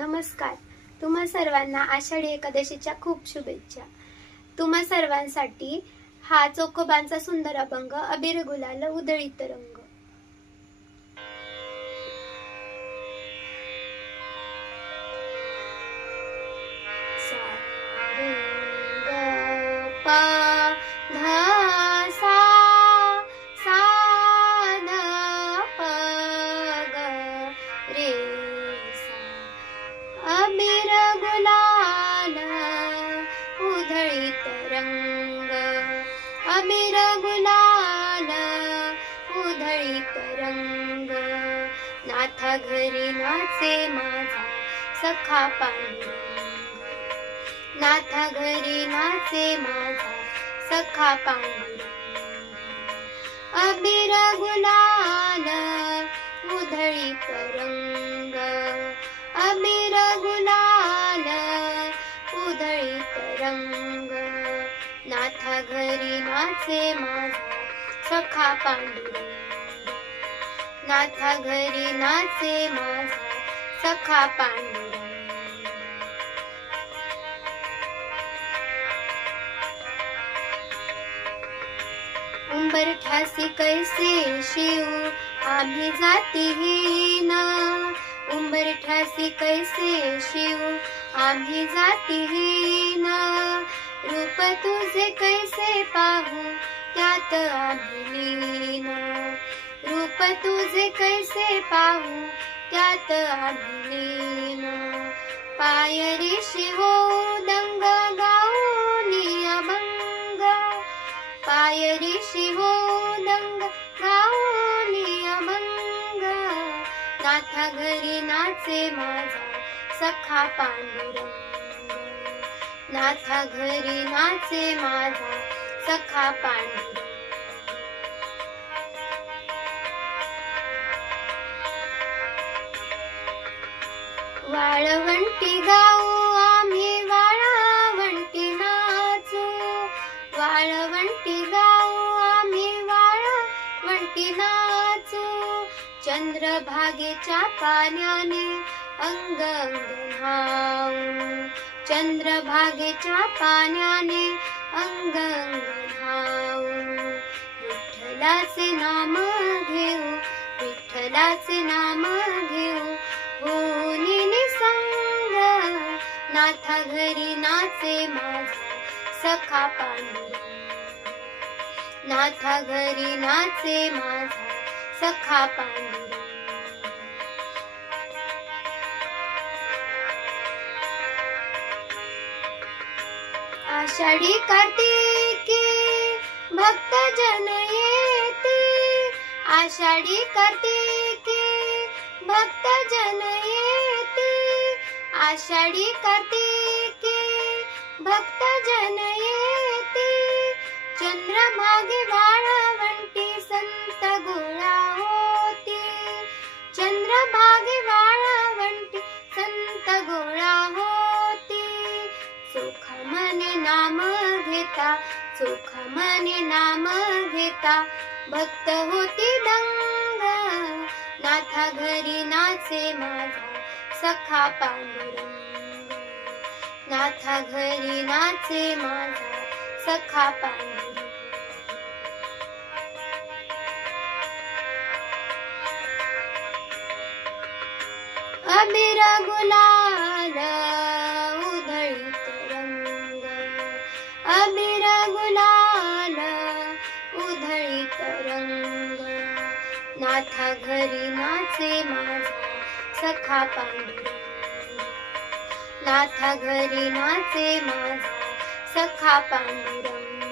नमस्कार. तुम्हा सर्वांना आषाढी एकादशीच्या खूप शुभेच्छा. तुम्हा सर्वांसाठी हा चोखोबांचा सुंदर अभंग अबीर गुलाल उधळीत रंग. सा रे ग प ध सा सा ध प ग रे सा. अबीर गुलाल उधळीत रंग. अबीर गुलाल उधळीत रंग. नाथा घरी नाचे माझा सखा पांडुरंग. नाथा घरी नाचे माझा सखा पांडुरंग. अबीर गुलाल उधळीत रंग. अबीर गुलाल उधळीत रंग. नाथा घरी नाचे माझा सखा पांडुरंग. नाथा घरी नाचे माझा सखा पांडुरंग. उंबरठ्यासी कैसे शिव आम्ही जातीहीन. उंबरठ्यासी कैसे शिव आम्ही जातीहीन. रूप तुझे कैसे पाहू त्यात आम्ही लीन. रूप तुझे कैसे पाहू त्यात आम्ही लीन. पाय ऋषी हो दंग गाऊनी अभंग. पाय ऋषी हो दंग गाऊनी अभंग. नाथा घरी नाचे माझा सखा पांडुरंग. नाथा घरी नाचे माझा सखा पांडुरंग. वाळवंटी गाऊ आम्ही वाळवंटी नाचू. वाळवंटी गाऊ आम्ही वाळवंटी नाचू. चंद्रभागेच्या पाण्याने अंग अंग न्हाऊ. चंद्रभागेच्या पाण्याने अंग अंग न्हाऊ. विठ्ठलाचे नाम घेऊ. विठ्ठलाचे नाम घेऊ होनी निसंग. नाथा घरी नाचे माझा सखा पांडुरंग. नाथा घरी नाचे माझा सखा पांडुरंग. आषाढी कार्तिकी भक्त जन येती. आषाढी कार्तिकी भक्त जन येती. आषाढी कार्तिकी भक्त जन येती. चंद्रभागे वाळवंटी संत गोळा होती. चंद्रभागे वाळवंटी संत गोळा होती. चोख मने नाम घेता. चोख मने नाम घेता भक्त होती दंग. नाथा घरी नाचे माझा सखा पांडुरंग. नाथा घरी नाचे माझा सखा पांडुरंग. अबीर गुलाल उधळीत रंग. अबीर गुलाल उधळीत रंग. नाथा घरी नाचे माझा सखा पांडुरंग. नाथा घरी नाचे माझा सखा पांडुरंग.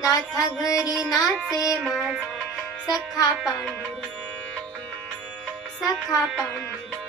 नाथा घरी नाचे माझा सखा पांडुरंग. सखा पांडुरंग.